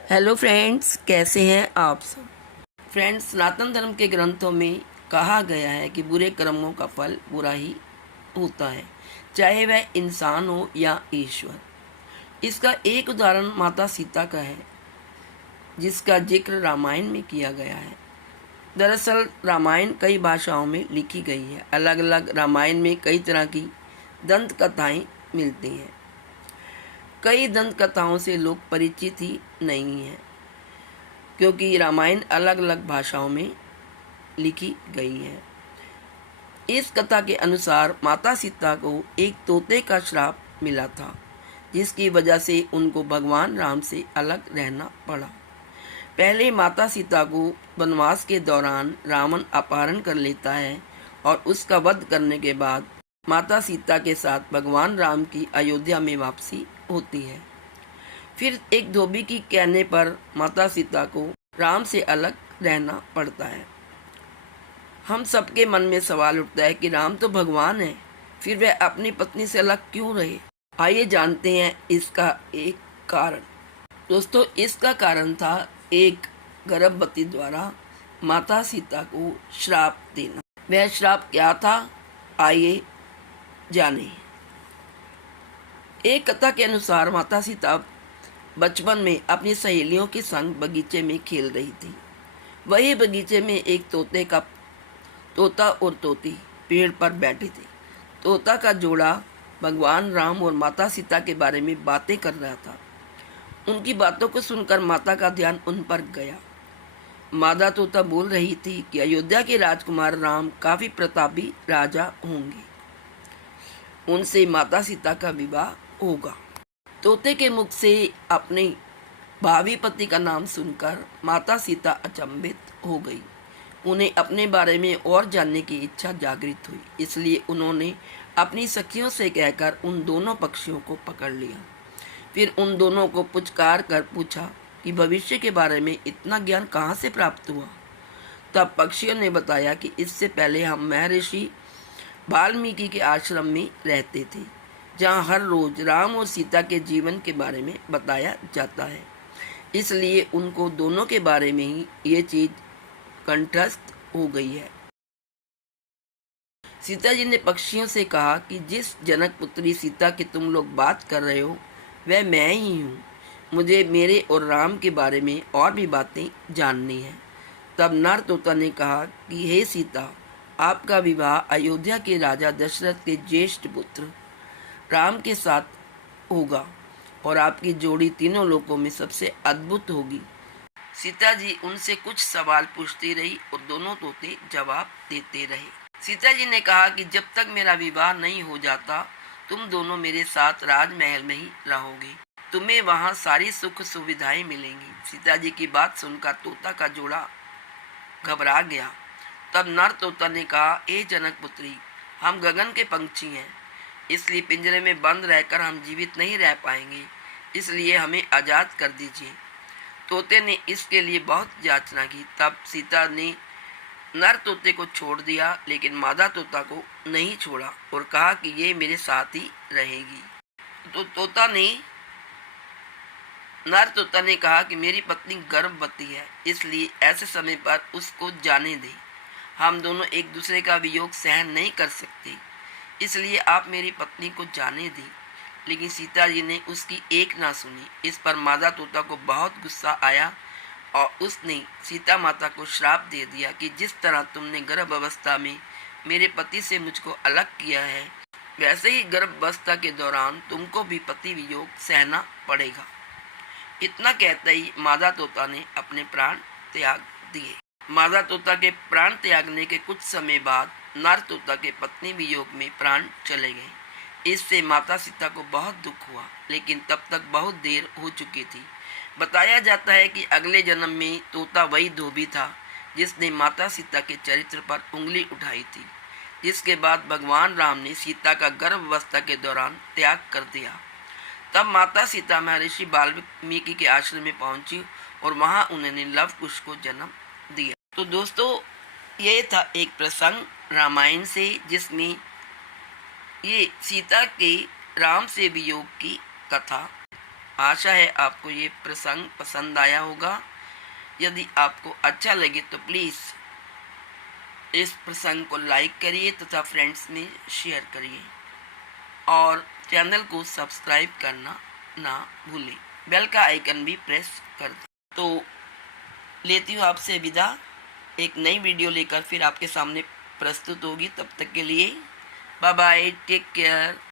Hello friends, कैसे हैं आप सब। फ्रेंड्स, सनातन धर्म के ग्रंथों में कहा गया है कि बुरे कर्मों का फल बुरा ही होता है, चाहे वह इंसान हो या ईश्वर। इसका एक उदाहरण माता सीता का है, जिसका जिक्र रामायण में किया गया है। दरअसल रामायण कई भाषाओं में लिखी गई है। अलग अलग रामायण में कई तरह की दंत कथाएँ मिलती हैं। कई दंत कथाओं से लोग परिचित ही नहीं हैं, क्योंकि रामायण अलग अलग भाषाओं में लिखी गई है। इस कथा के अनुसार माता सीता को एक तोते का श्राप मिला था, जिसकी वजह से उनको भगवान राम से अलग रहना पड़ा। पहले माता सीता को वनवास के दौरान रावण अपहरण कर लेता है और उसका वध करने के बाद माता सीता के साथ भगवान राम की अयोध्या में वापसी होती है। फिर एक धोबी की कहने पर माता सीता को राम से अलग रहना पड़ता है। हम सबके मन में सवाल उठता है कि राम तो भगवान है, फिर वह अपनी पत्नी से अलग क्यों रहे। आइए जानते हैं इसका एक कारण। दोस्तों, इसका कारण था एक गर्भवती द्वारा माता सीता को श्राप देना। वह श्राप क्या था, आइए जानें। एक कथा के अनुसार माता सीता बचपन में अपनी सहेलियों के संग बगीचे में खेल रही थी। वही बगीचे में एक तोता और तोती पेड़ पर बैठे थे। तोता का जोड़ा भगवान राम और माता सीता के बारे में बातें कर रहा था। उनकी बातों को सुनकर माता का ध्यान उन पर गया। मादा तोता बोल रही थी कि अयोध्या के राजकुमार राम काफी प्रतापी राजा होंगे, उनसे माता सीता का विवाह होगा। तोते के मुख से अपने भावी पति का नाम सुनकर माता सीता अचंभित हो गई। उन्हें अपने बारे में और जानने की इच्छा जागृत हुई, इसलिए उन्होंने अपनी सखियों से कहकर उन दोनों पक्षियों को पकड़ लिया। फिर उन दोनों को पुचकार कर पूछा कि भविष्य के बारे में इतना ज्ञान कहाँ से प्राप्त हुआ। तब पक्षियों ने बताया कि इससे पहले हम महर्षि वाल्मीकि के आश्रम में रहते थे, जहाँ हर रोज राम और सीता के जीवन के बारे में बताया जाता है। इसलिए उनको दोनों के बारे में ही ये चीज कंठस्थ हो गई है। सीता जी ने पक्षियों से कहा कि जिस जनक पुत्री सीता की तुम लोग बात कर रहे हो, वह मैं ही हूँ। मुझे मेरे और राम के बारे में और भी बातें जाननी है। तब नर तोता ने कहा कि हे सीता, आपका विवाह अयोध्या के राजा दशरथ के ज्येष्ठ पुत्र राम के साथ होगा और आपकी जोड़ी तीनों लोकों में सबसे अद्भुत होगी। सीता जी उनसे कुछ सवाल पूछती रही और दोनों तोते जवाब देते रहे। सीता जी ने कहा कि जब तक मेरा विवाह नहीं हो जाता, तुम दोनों मेरे साथ राजमहल में ही रहोगे। तुम्हें वहाँ सारी सुख सुविधाएं मिलेंगी। सीता जी की बात सुनकर तोता का जोड़ा घबरा गया। तब नर तोता ने कहा, ए जनक पुत्री, हम गगन के पंछी हैं, इसलिए पिंजरे में बंद रहकर हम जीवित नहीं रह पाएंगे, इसलिए हमें आज़ाद कर दीजिए। तोते ने इसके लिए बहुत याचना की। तब सीता ने नर तोते को छोड़ दिया, लेकिन मादा तोता को नहीं छोड़ा और कहा कि ये मेरे साथ ही रहेगी। तो नर तोता ने कहा कि मेरी पत्नी गर्भवती है, इसलिए ऐसे समय पर उसको जाने दे। हम दोनों एक दूसरे का वियोग सहन नहीं कर सकते, इसलिए आप मेरी पत्नी को जाने दें। लेकिन सीता जी ने उसकी एक ना सुनी। इस पर मादा तोता को बहुत गुस्सा आया और उसने सीता माता को श्राप दे दिया कि जिस तरह तुमने गर्भ अवस्था में मेरे पति से मुझको अलग किया है, वैसे ही गर्भावस्था के दौरान तुमको भी पति वियोग सहना पड़ेगा। इतना कहते ही मादा तोता ने अपने प्राण त्याग दिए। मादा तोता के प्राण त्यागने के कुछ समय बाद नर तोता के पत्नी वियोग में प्राण चले गए। इससे माता सीता को बहुत दुख हुआ, लेकिन तब तक बहुत देर हो चुकी थी। बताया जाता है कि अगले जन्म में तोता वही धोबी था जिसने माता सीता के चरित्र पर उंगली उठाई थी, जिसके बाद भगवान राम ने सीता का गर्भावस्था के दौरान त्याग कर दिया। तब माता सीता महर्षि वाल्मीकि के आश्रम में पहुंची और वहां उन्होंने लव कुश को जन्म दिया। तो दोस्तों, ये था एक प्रसंग रामायण से, जिसमें ये सीता के राम से वियोग की कथा आशा है आपको ये प्रसंग पसंद आया होगा। यदि आपको अच्छा लगे तो प्लीज़ इस प्रसंग को लाइक करिए तथा फ्रेंड्स में शेयर करिए और चैनल को सब्सक्राइब करना ना भूलें। बेल का आइकन भी प्रेस कर दें। तो लेती हूँ आपसे विदा। एक नई वीडियो लेकर फिर आपके सामने प्रस्तुत होगी। तब तक के लिए बाय बाय, टेक केयर।